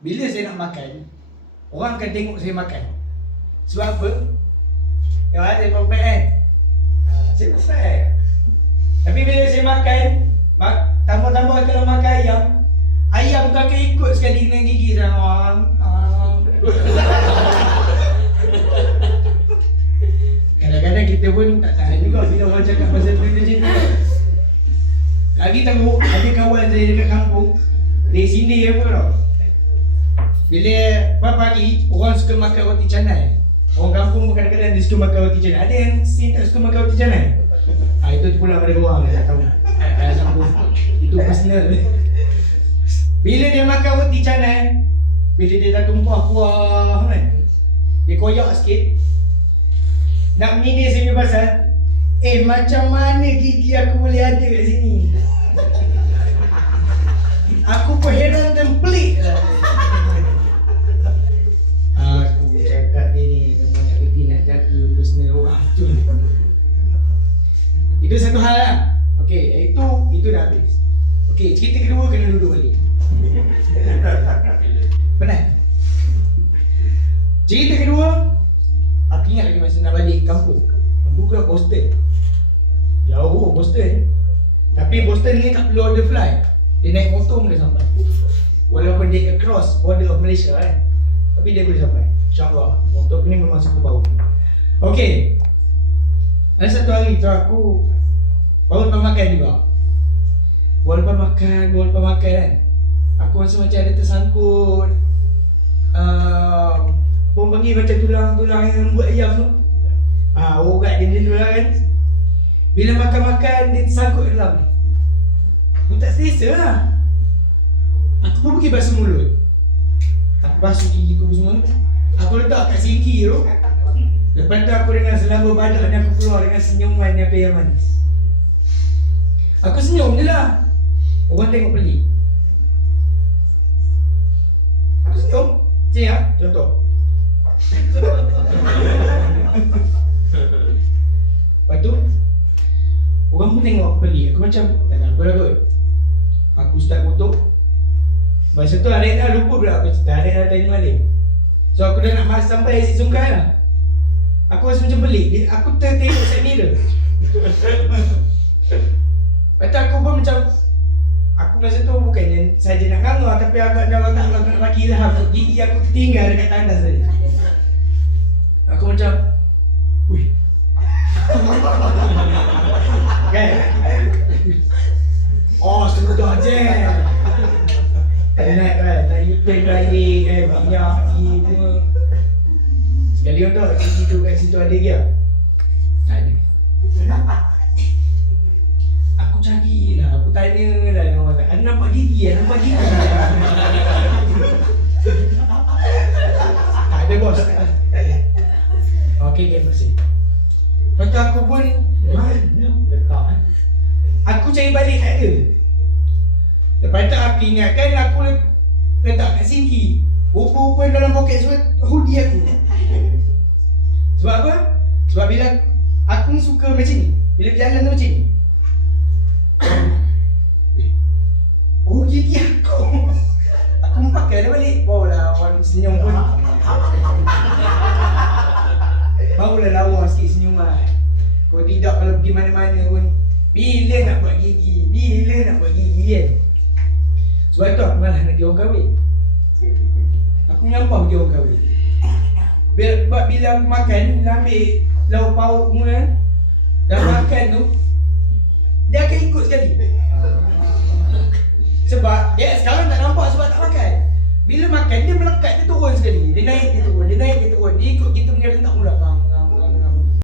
bila saya nak makan, orang akan tengok saya makan. Sebab apa? Yang ada saya perfect kan? Saya perfect. Tapi bila saya makan, tambah-tambah kalau makan ayam tu akan ikut sekali dengan gigi saya. Kadang-kadang kita pun tak tahan juga bila orang cakap pasal benda macam tu. Lagi teruk, ada kawan saya dekat kampung, dari sini apa tau. Bila pagi, orang suka makan roti canai. Orang kampung pun kadang-kadang dia suka makan roti canai. Ada yang sini tak suka makan roti canai? Itu pula pada orang, tak tahu. Itu personal. Bila dia makan roti canai, bila dia dah tumpah kuah kan, dia koyak sikit. Nak menyindir saya punya pasal, macam mana gigi aku boleh ada kat sini? Aku pun heran dan pelik lah. Aku cakap dia ni memang tak kerti nak jaga personal orang tu. Itu satu hal lah. Okey, itu dah habis. Okey, cerita kedua kena duduk balik. Penat. Cerita kedua, aku ingat lagi masa nak balik kampung. Aku ke Boston. Jauh Boston. Tapi Boston ni tak perlu order flight. Dia naik motor boleh sampai. Walaupun dia across border of Malaysia kan, tapi dia boleh sampai. InsyaAllah. Motor ni memang siapa bau. Okey. Ada satu hari tu aku baru lepas makan juga. Baru lepas makan kan, aku rasa macam ada tersangkut pun panggil macam tulang-tulang yang buat ayam tu. Urat dia macam tu lah kan. Bila makan-makan dia tersangkut dalam ni. Aku tak selesa lah. Aku pun pergi basuh mulut. Aku basuh gigi aku semua. Aku letak kat sinki tu. Lepas tu aku dengan selamba badak ni aku keluar dengan senyuman yang manis. Aku senyum je lah. Orang tengok pelik. Aku senyum. Macam ya, contoh. Lepas tu orang pun tengok aku pelik. Aku macam tak nak apa lah kot. Aku start motor. Masa tu Arek dah lupa pula apa cerita. Arek dah tanya balik. So aku dah nak sampai exit Sungai lah. Aku rasa macam pelik. Aku tengok side mirror. Lepas tu aku pun macam, aku masa tu bukannya saja nak nganggur, tapi agak nak bagi lah. Gigi aku tertinggal dekat tandas tadi. Aku macam, wih. Kan? Sudah je. Tak nak kan, tak U-turn balik kan, minyak gigi semua. Sekali orang tahu gigi tu kat situ ada ke? Tak ada. Aku cari lah, aku tanya lah dengan orang kata, nampak gigi lah, nampak gigi. Tak ada bos. Okey, terima kasih. Lepas tu aku pun, mana letak kan? Aku cari balik tak ada. Lepas tu aku ingatkan aku letak kat sinki. Rupa-rupa dalam poket hoodie aku. Sebab apa? Sebab bila aku ni suka macam ni. Bila berjalan tu macam ni. Gigi aku. Aku pakai dah balik. Barulah orang senyum pun. Barulah lawa sikit senyuman. Kalau tidak, kalau pergi mana-mana pun, bila nak buat gigi? Bila nak buat gigi kan? Sebab tu aku malah nak pergi orang kahwin. Aku menyampah pergi orang kahwin. Bila aku makan, bila ambil lauk pauk semua kan, dah makan tu, dia akan ikut sekali. Sebab dia sekarang tak nampak sebab tak makan. Bila makan dia melekat, dia turun sekali. Dia naik, dia turun, dia naik, dia turun. Dia ikut kita punya rentak mula.